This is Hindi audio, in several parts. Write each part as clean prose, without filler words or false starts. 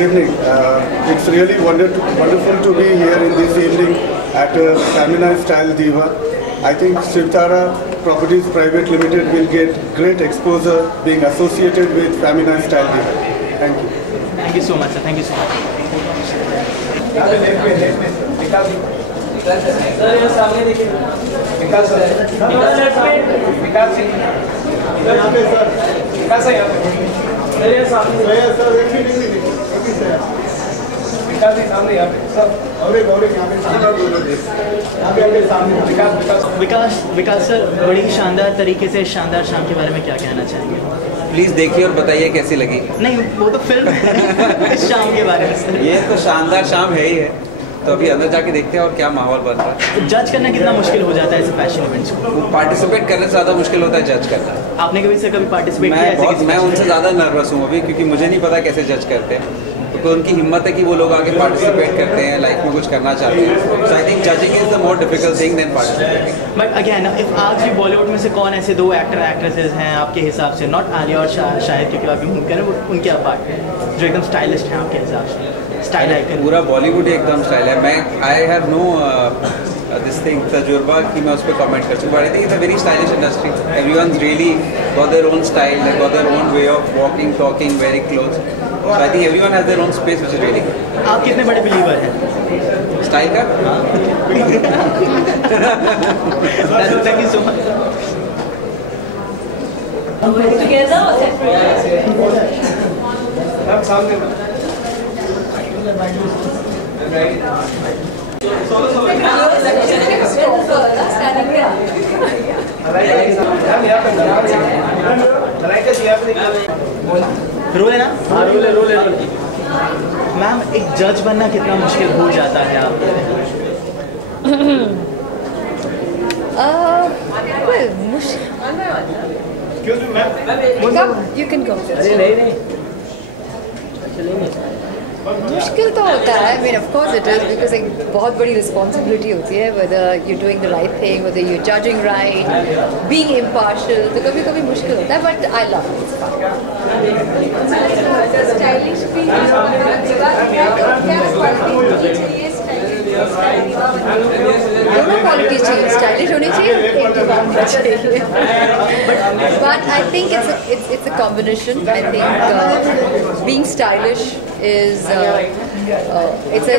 evening. It's really wonderful to be here in this evening at Feminine Style Diva. I think Shivtara Properties Private Limited will get great exposure being associated with Feminine Style Diva. Thank you. Thank you so much, sir. Thank you so much. Vikas sir, बड़ी शानदार तरीके से शानदार शाम के बारे में क्या कहना चाहेंगे? प्लीज़ देखिए और बताइए कैसी लगी। नहीं, वो तो फिल्म इस शाम के बारे में सर। ये तो शानदार शाम है ही है, तो अभी अंदर जाके देखते हैं और क्या माहौल बन रहा है। जज करना कितना मुश्किल हो जाता है ऐसे फैशन इवेंट्स को? पार्टिसिपेट करने से ज़्यादा मुश्किल होता है जज करना। आपने कभी पार्टिसिपेट किया? मैं उनसे ज़्यादा नर्वस हूँ अभी, क्योंकि मुझे नहीं पता कैसे जज करते हैं। तो उनकी हिम्मत है कि वो लोग आगे पार्टिसिपेट करते हैं, लाइफ में कुछ करना चाहते हैं। So I think judging is the more difficult thing than participating. But again, if आज भी बॉलीवुड में से कौन ऐसे दो एक्टर एक्ट्रेसेस हैं आपके हिसाब से, नॉट आलिया और शाहिद, क्योंकि अभी मुमकिन है वो उनके अपार्ट है, जो एकदम स्टाइलिस्ट हैं आपके हिसाब से? स्टाइल आइकन पूरा बॉलीवुड एकदम स्टाइल है। मैं I have no this thing तजुर्बा कि मैं उस पर कमेंट कर सकूँ। But I think it's a very stylish industry. Everyone really got their own style, they got their own way of walking, talking, wearing clothes. So I think everyone has their own space, which is really good. आप कितने बड़े बिलीवर हैं स्टाइल का? Thank you so much. Together or separate? Role है ना? हाँ, रोल है। मैम, एक जज बनना कितना मुश्किल हो जाता है आप? You can go. अरे नहीं। मुश्किल तो होता है। I mean, of course it is, because एक बहुत बड़ी रिस्पॉन्सिबिलिटी होती है, whether you're doing the right thing, whether you're judging right, being impartial. तो कभी कभी मुश्किल होता है, but I love it. It's fun. Stylish भी दोनों क्वालिटीज चाहिए, स्टाइलिश होनी चाहिए, but I think it's a combination. I think being stylish is it's a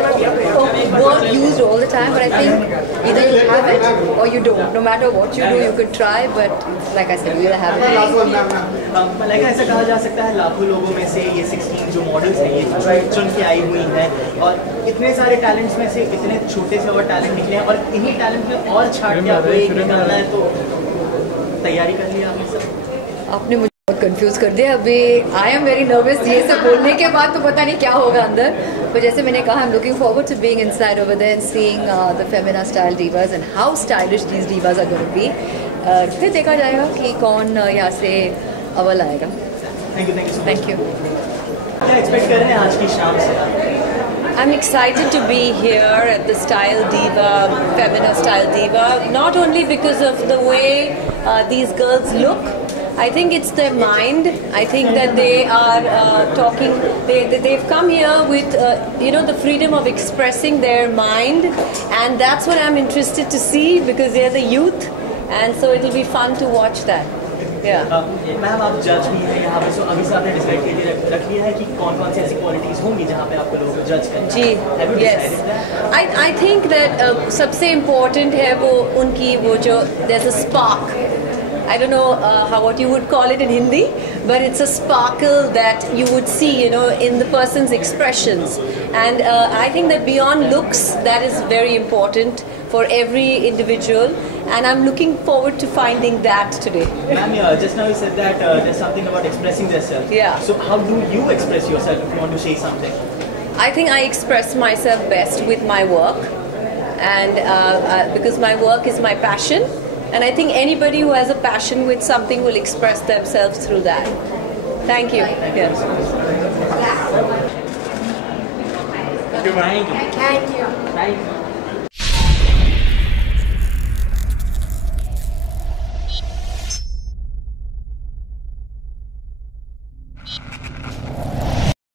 word used all the time, but I think either you have it or you don't. No matter what you do, you could try, but like I said, you either have it. Like ऐसा कहा जा सकता है लाखों लोगों में से ये 16 जो मॉडल्स हैं ये चुन के आई हुई हैं, और इतने सारे टैलेंट्स में से इतने छोटे से और टैलेंट निकले हैं, और इन्हीं टैलेंट में और छाट के आपको एक निकलना है, तो तैयारी कर लिया आपने सब? आपने मुझे बहुत कंफ्यूज कर दिया अभी। I am very nervous. ये सब बोलने के बाद तो पता नहीं क्या होगा अंदर, पर जैसे मैंने कहा, I am looking forward to being inside over there and seeing the Femina style divas and how stylish these divas are going to be. फिर देखा जाएगा कि कौन यहाँ से अव्वल आएगा। Thank you. क्या एक्सपेक्ट कर रहे हैं आज की शाम से? I'm excited to be here at the Style Diva, Femina Style Diva, not only because of the way these girls look. I think it's their mind. I think that they are talking, they've come here with, the freedom of expressing their mind, and that's what I'm interested to see, because they're the youth, and so it'll be fun to watch that. Ma'am, आप जज भी हैं यहाँ पे, तो अभी से आपने डिसाइड करके रख लिया है कि कौन सी ऐसी क्वालिटीज होंगी जहाँ पे आपको लोगों को जज करना? जी, यस। आई थिंक दैट सबसे इम्पोर्टेंट है वो उनकी वो जो there's a spark. I don't know what you would call it in Hindi, but it's a sparkle that you would see, in the person's expressions. And I think that beyond looks, that is very important for every individual. And I'm looking forward to finding that today. Ma'am, just now you said that there's something about expressing themselves. Yeah. So how do you express yourself if you want to say something? I think I express myself best with my work, and because my work is my passion. And I think anybody who has a passion with something will express themselves through that. Thank you. Yes. Thank you. Thank you.